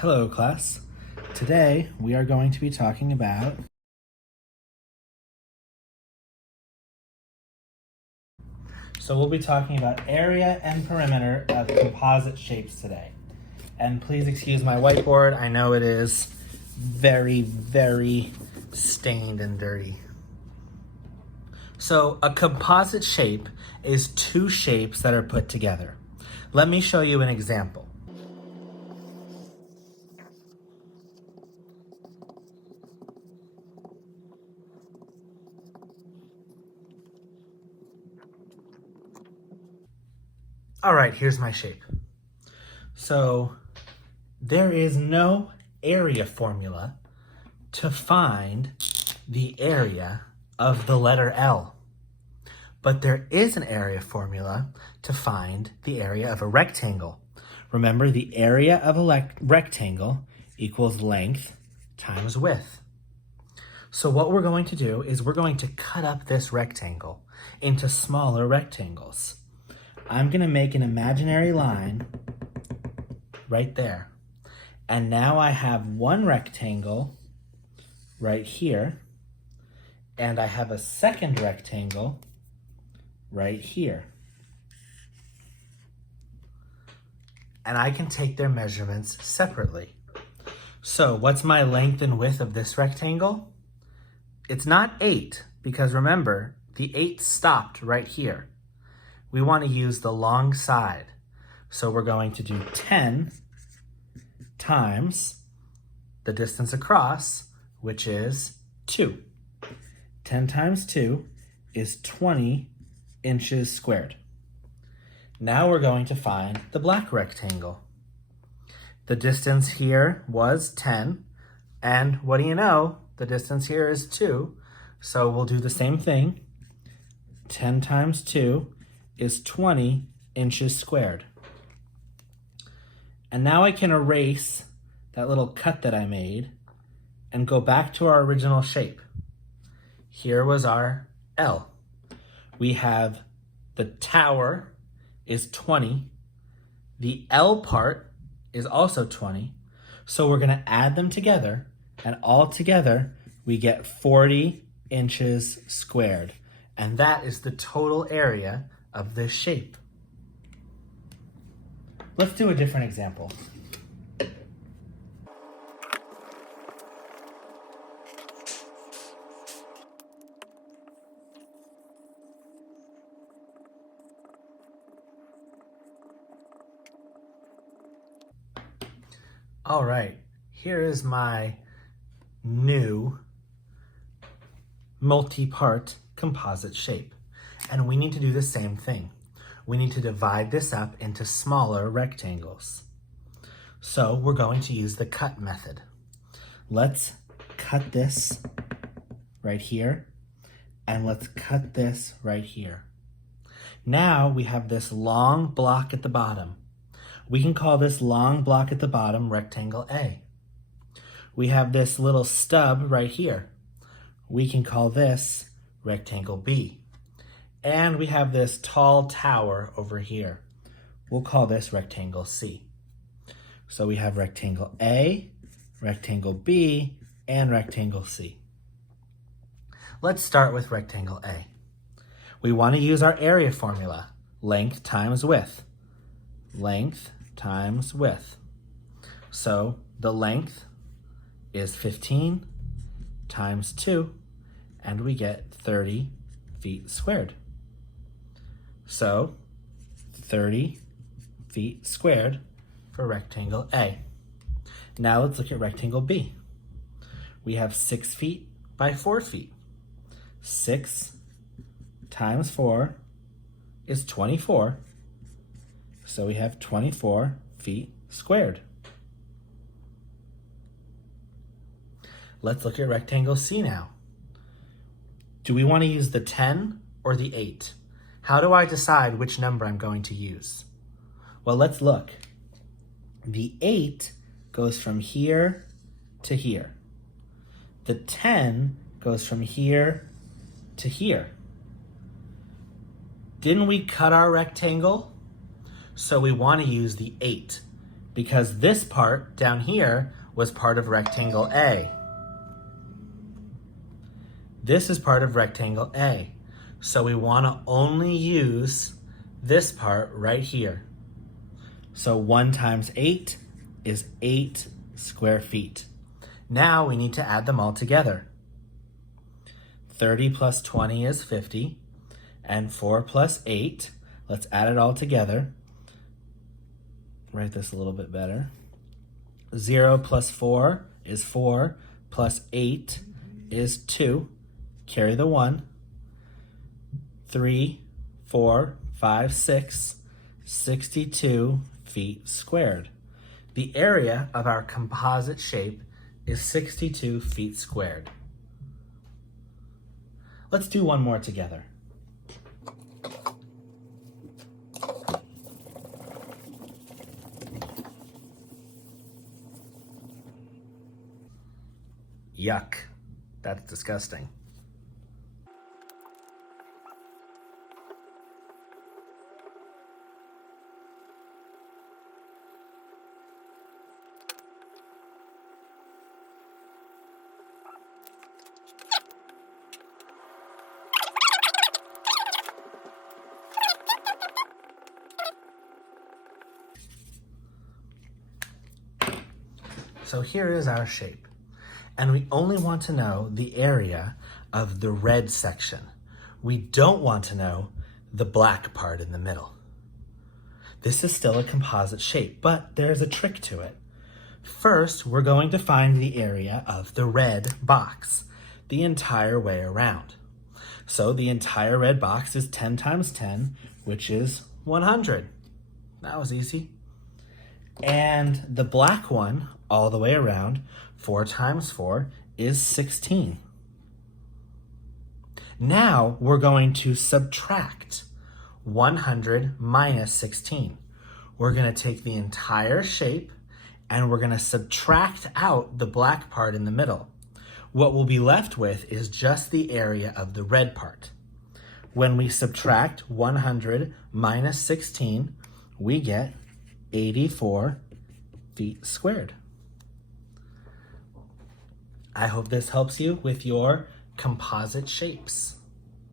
Hello, class. Today we are going to be talking about we'll be talking about area and perimeter of composite shapes today. And please excuse my whiteboard. I know it is very, very stained and dirty. So a composite shape is two shapes that are put together. Let me show you an example. All right, here's my shape. So there is no area formula to find the area of the letter L, but there is an area formula to find the area of a rectangle. Remember, the area of a rectangle equals length times width. So what we're going to do is we're going to cut up this rectangle into smaller rectangles. I'm going to make an imaginary line right there. And now I have one rectangle right here, and I have a second rectangle right here. And I can take their measurements separately. So what's my length and width of this rectangle? It's not 8, because remember, the 8 stopped right here. We want to use the long side. So we're going to do 10 times the distance across, which is 2. 10 times 2 is 20 inches squared. Now we're going to find the black rectangle. The distance here was 10, and what do you know? The distance here is 2, so we'll do the same thing. 10 times 2 is 20 inches squared. And now I can erase that little cut that I made and go back to our original shape. Here was our L. We have the tower is 20. The L part is also 20. So we're going to add them together, and all together we get 40 inches squared. And that is the total area of this shape. Let's do a different example. All right, here is my new multi-part composite shape. And we need to do the same thing. We need to divide this up into smaller rectangles. So we're going to use the cut method. Let's cut this right here, and let's cut this right here. Now we have this long block at the bottom. We can call this long block at the bottom rectangle A. We have this little stub right here. We can call this rectangle B. And we have this tall tower over here. We'll call this rectangle C. So we have rectangle A, rectangle B, and rectangle C. Let's start with rectangle A. We want to use our area formula, length times width. Length times width. So the length is 15 times 2, and we get 30 feet squared. So 30 feet squared for rectangle A. Now let's look at rectangle B. We have 6 feet by 4 feet. 6 times 4 is 24. So we have 24 feet squared. Let's look at rectangle C now. Do we want to use the 10 or the 8? How do I decide which number I'm going to use? Well, let's look. The 8 goes from here to here. The 10 goes from here to here. Didn't we cut our rectangle? So we want to use the 8. because this part down here was part of rectangle A. This is part of rectangle A. So we want to only use this part right here. So 1 times 8 is 8 square feet. Now we need to add them all together. 30 plus 20 is 50, and 4 plus 8, let's add it all together. Write this a little bit better. 0 plus 4 is 4, plus 8 is 2. Carry the 1. 3, 4, 5, 6, 62 feet squared. The area of our composite shape is 62 feet squared. Let's do one more together. Yuck, that's disgusting. So here is our shape, and we only want to know the area of the red section. We don't want to know the black part in the middle. This is still a composite shape, but there's a trick to it. First, we're going to find the area of the red box, the entire way around. So the entire red box is 10 times 10, which is 100. That was easy. And the black one, all the way around, 4 times 4 is 16. Now we're going to subtract 100 minus 16. We're going to take the entire shape and we're going to subtract out the black part in the middle. What we'll be left with is just the area of the red part. When we subtract 100 minus 16, we get 84 feet squared. I hope this helps you with your composite shapes.